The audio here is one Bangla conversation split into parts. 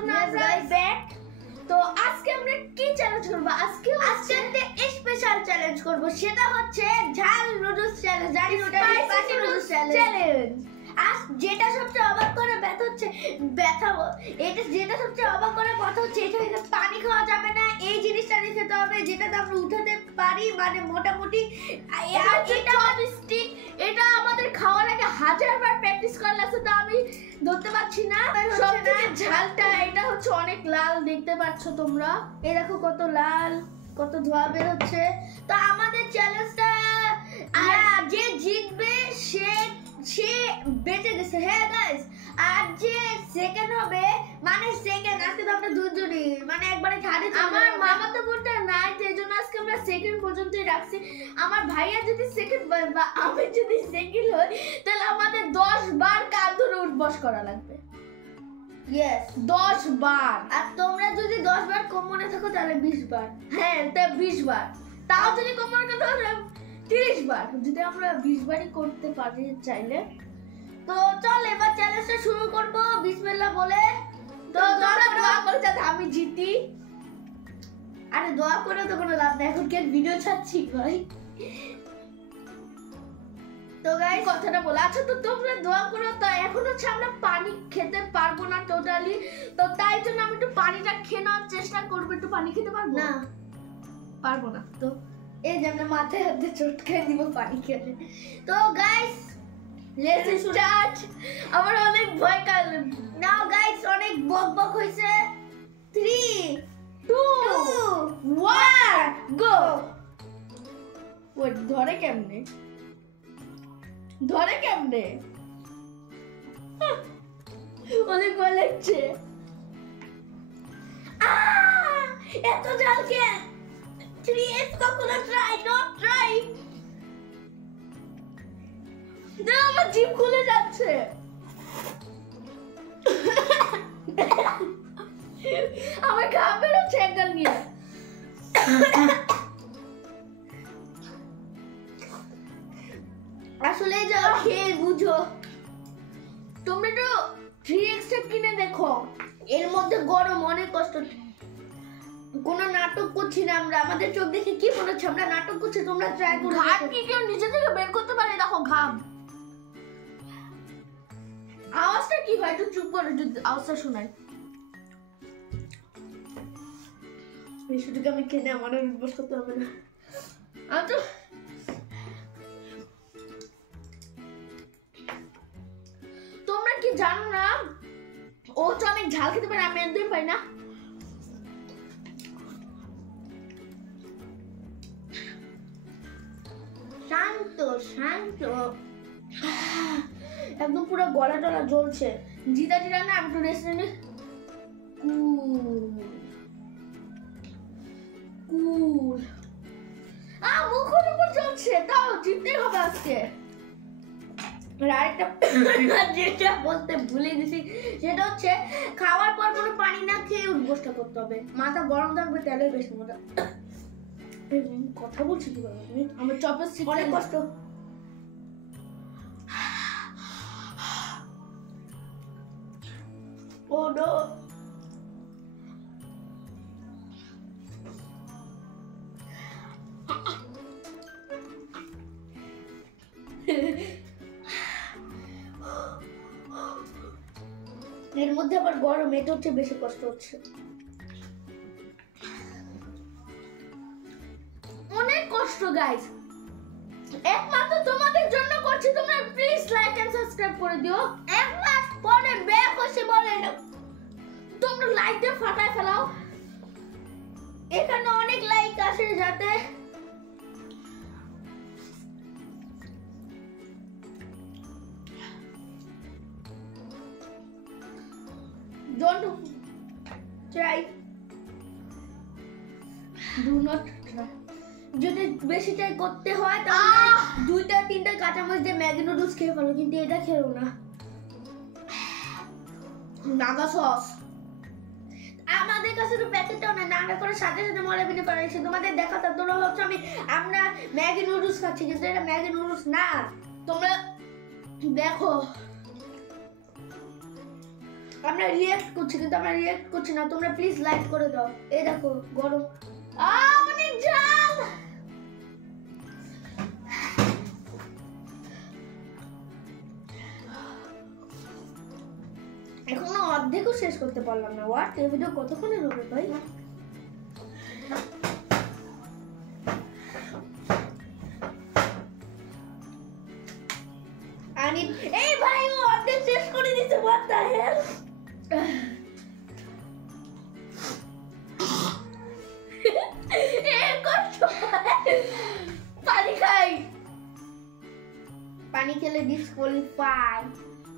জন্য আমরা ব্যাক। তো আজকে আমরা কি চ্যালেঞ্জ করব? আজকে একটা স্পেশাল চ্যালেঞ্জ করব, সেটা হচ্ছে ঝাল নুডলস চ্যালেঞ্জ। জানি ওটা স্পাইসি নুডলস চ্যালেঞ্জ। আর যেটা সবচেয়ে অবাক করে যেটা সবচেয়ে অবাক করে কথা হচ্ছে এটা পানি খাওয়া যাবে না, এই জিনিসটা খেতে হবে যেটাতে আমরা উঠাতে পারি, মানে মোটামুটি এটা আমাদের খাওয়ার আগে 1000 বার প্র্যাকটিস করা লাগছে, তো আমি ধরতে পারছি না। সবথেকে ঝালটা এটা হচ্ছে অনেক লাল, দেখতে পাচ্ছ তোমরা, এই দেখো কত লাল, কত ধোঁয়া বের হচ্ছে। তো আমাদের চ্যালেঞ্জটা যে জিতবে সে বেঁচে গেছে। হ্যাঁ গাইস, আর যে সেকেন্ড হবে, মানে সেকেন্ড আজকে তো আমরা দুজনই মানে একবারে ছাড়ে। আমার মামা তো বোনটা নাই, সেই জন্য আজকে আমরা সেকেন্ড পর্যন্তই রাখছি। আমার ভাইয়া যদি সেকেন্ড বা আমি যদি সেকেন্ড হই, তাহলে আমাদের 10 বার কাঁধ ধরে উঠবস করা লাগবে। ইয়েস, 10 বার। আর তোমরা যদি 10 বার কম মনে থাকো তাহলে 20 বার। হ্যাঁ, তা 20 বার। তাও যদি কম মনে থাকো তাহলে 30 বার। যদি আমরা 20 বারই করতে পারি চাইলে। তো চল এবার চ্যালেঞ্জটা শুরু করব বিসমিল্লাহ বলে। তো দোয়া করে যাতে আমি জিতি। আরে দোয়া করে তো কোনো লাভ নেই, এখন কি ভিডিও ছাড়ছি ভাই। তো গাইস কথাটা বলা, আচ্ছা তো তোমরা দোয়া করো। তো এখন হচ্ছে আমরা পানি খেতে পারবো না টোটালি, তো তাই জন্য আমি একটু পানিটা খেয়ে নেওয়ার চেষ্টা করবো। একটু পানি খেতে পারবো না? পারবো না। তো এই যে আমরা মাথায় হাতে চোট খেয়ে দিব পানি খেতে। তো গাইস লেটস স্টার্ট। আমার অনেক ভয় কাল নাও গাইস, অনেক বক হইছে। 3 2 1 গো। ওই ধরে কেমনে অনেক ভয় লাগছে। এত জাল কে? 3x কখনো ট্রাই আমার জিভ খুলে যাচ্ছে। আমার ঘাম বেরোচ্ছে একগাল নিয়ে। আসলে যা খেয়ে বুঝো, তোমরা তো 3x কিনে দেখো, এর মধ্যে গরম, অনেক কষ্ট। কোনো নাটক করছি না আমরা, আমাদের চোখ দেখে কি মনে হচ্ছে আমরা নাটক করছি? তোমরা ট্রাই করো। ঘাম কি কেউ নিজে থেকে বের করতে পারে? দেখো ঘাম। আওয়াজটা কি হয়? একটু চুপ করো, যদি আওয়াজটা শোনাই। এই শুধু আমি খেলে আমার উঠবস করতে হবে না। আমি তো তোমরা কি জানো না, ও তো অনেক ঝাল খেতে পারে, আমি একদমই পাই না। শান্ত একদম পুরো গলা টলা জ্বলছে। জিতা না, আমি একটু রেস্ট নিই। কুল মুখের উপর জ্বলছে, তাও জিততেই হবে আজকে। আরেকটা যেটা বলতে ভুলে গেছি, সেটা হচ্ছে খাওয়ার পর কোনো পানি না খেয়ে উঠবসটা করতে হবে। মাথা গরম থাকবে, তাহলে বেশি মজা। কথা বলছি কি বলো তুমি? আমার চপের অনেক কষ্ট। ও নো, এর মধ্যে আবার গরম, এটা হচ্ছে বেশি কষ্ট হচ্ছে। অনেক কষ্ট গাইস, একমাত্র তোমাদের জন্য করছি। তোমরা প্লিজ লাইক এন্ড সাবস্ক্রাইব করে দিও। এক মাস পরে ব্যাক হচ্ছে বলে তোমরা লাইক দিয়ে ফাটায় ফেলাও। এখানে অনেক লাইক আসে যাতে don't try, do not try। যদি বেশি ট্রাই করতে হয় তাহলে 2-3টা কাঁচামরিচ দিয়ে ম্যাগি নুডলস খেয়ে ফেলো, কিন্তু এটা খেও না। নাগা সস আমাদের কাছে তো প্যাকেটটাও না, নাগা করে সাথে সাথে মলে বিনে পাঠাইছে। তোমাদের দেখাতে তোমরা ভাবছো আমরা ম্যাগি নুডলস খাচ্ছি, কিন্তু এটা ম্যাগি নুডলস না। তোমরা দেখো আমরা রিঅ্যাক্ট করছি কিন্তু আমরা রিঅ্যাক্ট করছি না, তোমরা প্লিজ লাইক করে দাও। এই দেখো গরম, অনেক ঝাল। এখনো অর্ধেকও শেষ করতে পারলাম না। হোয়াট, এই ভিডিও কতক্ষণের হবে ভাই? আনি এই ভাই ও অর্ধেক শেষ করে দিতে, হোয়াট দ্য হেল। পানি খাই, পানি খেলে ডিসকোয়ালিফাই।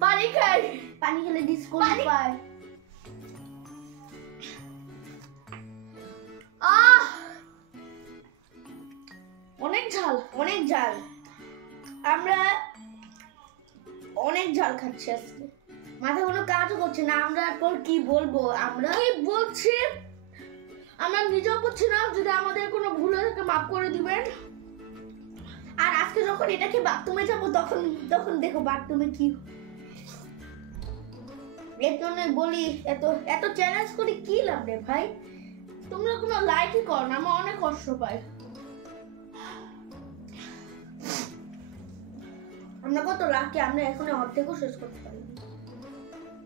পানি খাই, পানি খেলে ডিসকোয়ালিফাই। অনেক ঝাল, অনেক ঝাল। আমরা অনেক ঝাল খাচ্ছি আজকে, মাথা কোনো কাজও করছে না। আমরা এরপর কি বলবো? আমরা কি বলছি আমরা নিজেও বুঝছি না। যদি আমাদের কোনো ভুল হয়ে থাকে মাফ করে দিবেন। আর আজকে যখন এটাকে বাথরুমে যাবো তখন দেখো বাথরুমে কি। এর জন্য বলি এত এত চ্যালেঞ্জ করে কি লাভ রে ভাই? তোমরা কোনো লাইকই করো না, আমার অনেক কষ্ট পাই। আমরা কত লাকি, আমরা এখন অর্ধেকও শেষ করতে পারি।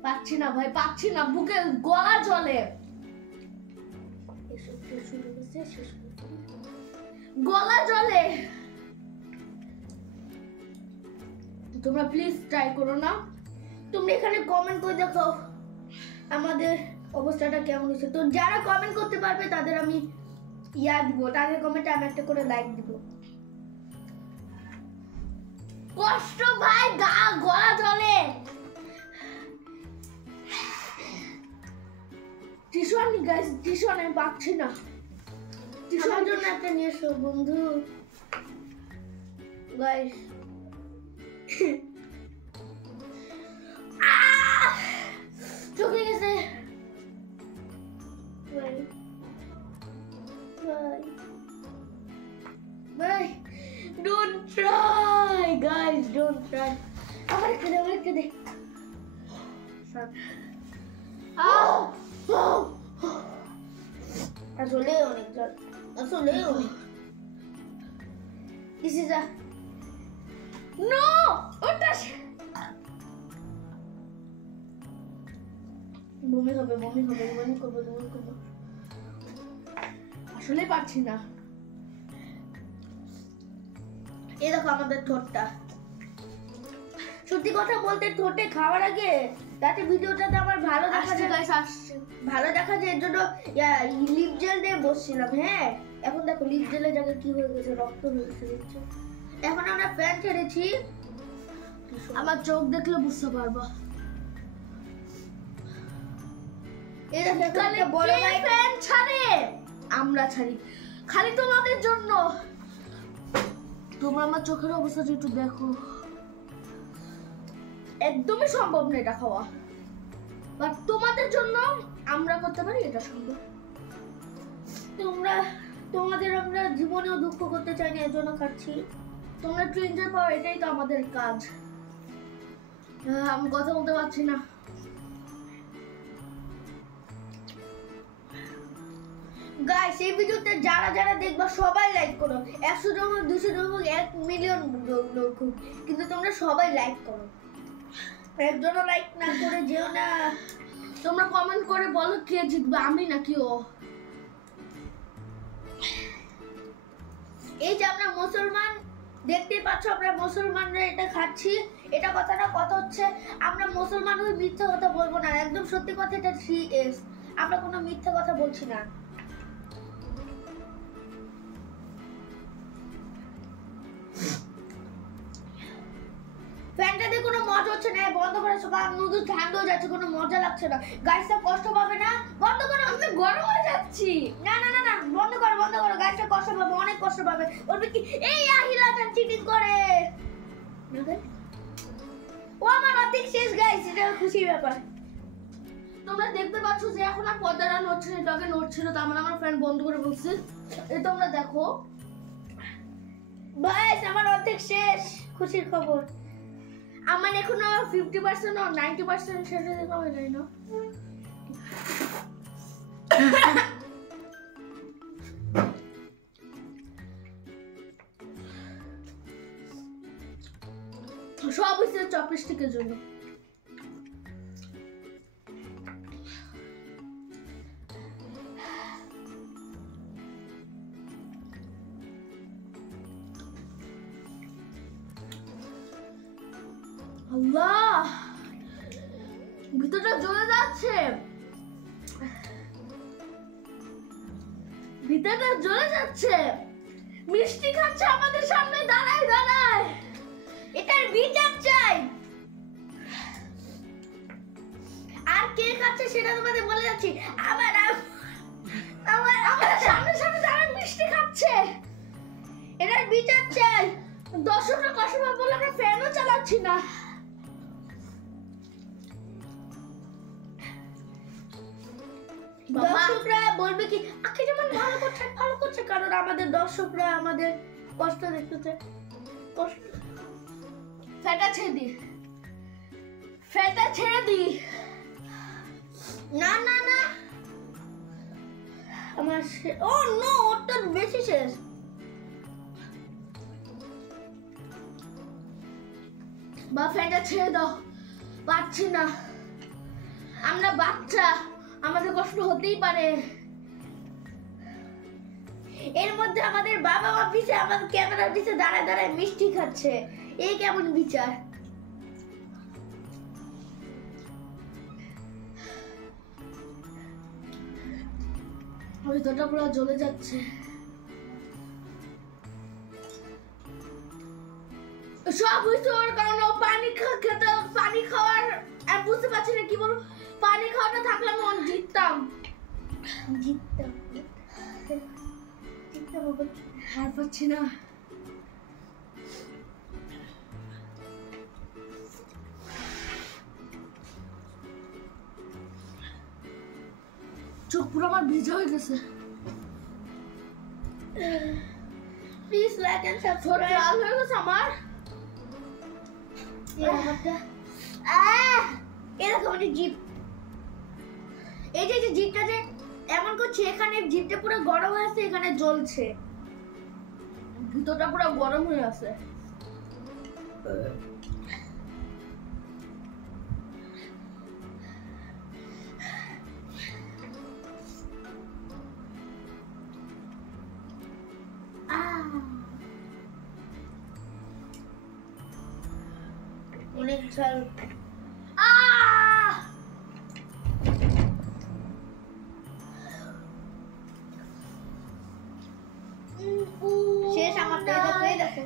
পাচ্ছি না ভাই, পাচ্ছি না, বুকে গলা জ্বলে। গলা জ্বলে। তোমরা প্লিজ ট্রাই করো না। তোমরা এখানে কমেন্ট করে দেখো আমাদের অবস্থাটা কেমন হয়েছে। তো যারা কমেন্ট করতে পারবে তাদের আমি দিব, তাদের কমেন্টে আমি একটা করে লাইক দিব। কষ্ট ভাই, গলা জ্বলে। টিস্যু আনি গাইস, টিস্যু আমি পাচ্ছি না। টিস্যুর জন্য একটা নিয়ে এসো বন্ধু। গাইস চোখে গেছে। ভাই don't try guys, don't try. আমার একটা দে। আসলে অনেক জল, আসলে অনেক। This is a no. ওটা বমি হবে, বমি হবে, বমি করবো, বমি করবো। আসলে পারছি না। এই দেখো আমাদের ঠোঁটটা। সত্যি কথা বলতে ঠোঁটে খাওয়ার আগে তাতে ভিডিওটাতে আমার ভালো দেখা যায়, ভালো দেখা যায়। এর জন্য লিপ জেল দিয়ে বসছিলাম। হ্যাঁ, এখন দেখো লিপ জেলের জায়গায় কি হয়ে গেছে, রক্ত হয়ে গেছে দেখছো। এখন আমরা ফ্যান ছেড়েছি, আমার চোখ দেখলে বুঝতে পারবো। এই দেখো একটা বড় ভাই ফ্যান ছাড়ে, আমরা ছাড়ি খালি তোমাদের জন্য। তোমরা আমার চোখের অবস্থাটা একটু দেখো। একদমই সম্ভব না এটা খাওয়া, বাট তোমাদের জন্য আমরা করতে পারি, এটা সম্ভব। তোমাদের আমরা জীবনেও দুঃখ করতে চাই না, এর জন্য খাচ্ছি। তোমরা একটু এনজয় পাও, এটাই তো আমাদের কাজ। আমি কথা বলতে পারছি না। গাইস এই ভিডিওতে যারা যারা দেখবা সবাই লাইক করো। 100 জন হোক, 200 জন হোক, 1 মিলিয়ন লোক হোক, কিন্তু তোমরা সবাই লাইক করো। একজনও লাইক না করে যেও না। তোমরা কমেন্ট করে বলো কে জিতবে, আমি নাকি ও। এই যে আমরা মুসলমান, দেখতেই পাচ্ছ আমরা মুসলমানরা এটা খাচ্ছি। এটা কথাটা কথা হচ্ছে আমরা মুসলমান হয়ে মিথ্যা কথা বলবো না, একদম সত্যি কথা। এটা সিএস, আমরা কোনো মিথ্যা কথা বলছি না। ফ্যানটাতে কোনো মজা হচ্ছে না, বন্ধ করেছো, কারণ নুডলস ঠান্ডা হয়ে যাচ্ছে, কোনো মজা লাগছে না। গাইসটা কষ্ট পাবে না, বন্ধ করো। আমি গরম হয়ে যাচ্ছি। না না না না, বন্ধ করো, বন্ধ করো। গাইসটা কষ্ট পাবে, অনেক কষ্ট পাবে। বলবে কি এই আহিলা তার চিটিং করে। ও আমার অর্ধেক শেষ গাইস, এটা খুশির ব্যাপার। তোমরা দেখতে পাচ্ছ যে এখন আর পর্দাটা নড়ছে না, এটাকে নড়ছিল, তার মানে আমার ফ্যান বন্ধ করে বলছে। এই তোমরা দেখো গাইস, আমার অর্ধেক শেষ, খুশির খবর। আমার এখনো 50% ও 90% শেষ হয়ে যাবে যায় না। সব হচ্ছে চপস্টিকের জন্য। আল্লাহ, ভিতরটা জ্বলে যাচ্ছে, ভিতরটা জ্বলে যাচ্ছে। মিষ্টি খাচ্ছে আমাদের সামনে দাঁড়ায় দাঁড়ায়। এটার বিচার চাই। আর কে খাচ্ছে সেটা তোমাদের বলে যাচ্ছি। আবার আমাদের সামনে সামনে দাঁড়ায় মিষ্টি খাচ্ছে। এটার বিচার চাই। দর্শকরা কষ্ট পাবে বলে আমরা ফ্যানও চালাচ্ছি না। দর্শকরা বলবে কি আখি যেমন ভালো করছে, কারণ আমাদের দর্শকরা আমাদের কষ্ট দেখতেছে। কষ্ট ফ্যাটা ছেড়ে দি। না না না, আমার ও নো, ওটা বেশি শেষ। বা ফ্যাটা ছেড়ে দাও, পাচ্ছি না। আমরা বাচ্চা, আমাদের কষ্ট হতেই পারে। এর মধ্যে আমাদের বাবা মা পিছে, আমাদের ক্যামেরার পিছে দাঁড়ায় দাঁড়ায় মিষ্টি খাচ্ছে। এই কেমন বিচার? ভিতরটা পুরো জ্বলে যাচ্ছে। সব হয়েছে ওর কারণে। পানি খাওয়ার আমি বুঝতে পারছি না কি বলবো। পানি খাওয়াটা থাকলে আমি জিততাম। আর পাচ্ছি না। চোখ পুরো আমার ভিজা হয়ে গেছে। Please like and subscribe. লাল হয়ে গেছে আমার। এরকম একটা জিপ, এই যে জিপটা যে এমন করছে, এখানে জিপটা পুরো গরম হয়ে আছে, এখানে জ্বলছে, ভিতরটা পুরো গরম হয়ে আছে। অনেক ঝাল। শেষ আমার। দেখো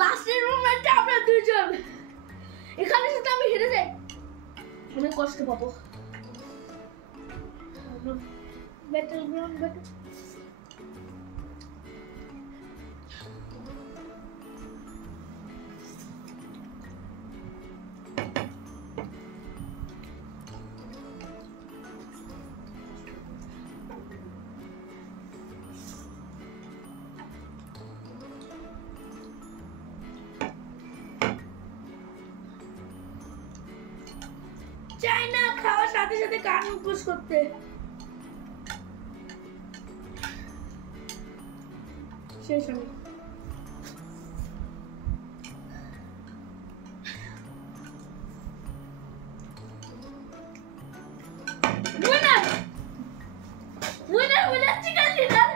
লাস্টের মোমেন্টে আমরা দুইজন, এখানে সাথে আমি হেরে যাই, অনেক কষ্ট পাবো। Battle ground battle. চাই না খাওয়ার সাথে সাথে কান উপোস করতে। শেষ আমি। Winner chicken dinner.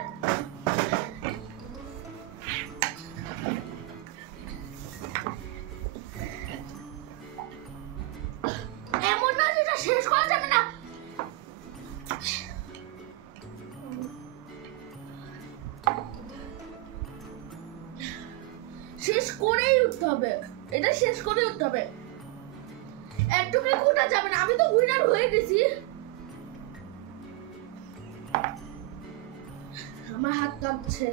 শেষ করা যাবে না। শেষ করেই উঠতে হবে, এটা শেষ করে উঠতে হবে। একটুকু কোটা যাবে না। আমি তো উইনার হয়ে গেছি। আমার হাত কাঁপছে।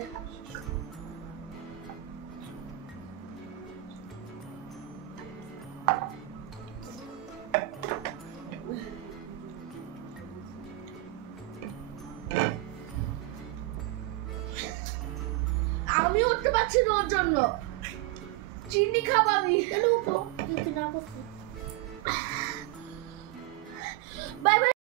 আমি উঠতে পারছি না ওর জন্য। চিনি খাবো আমি। তাহলে উঠো, যদি না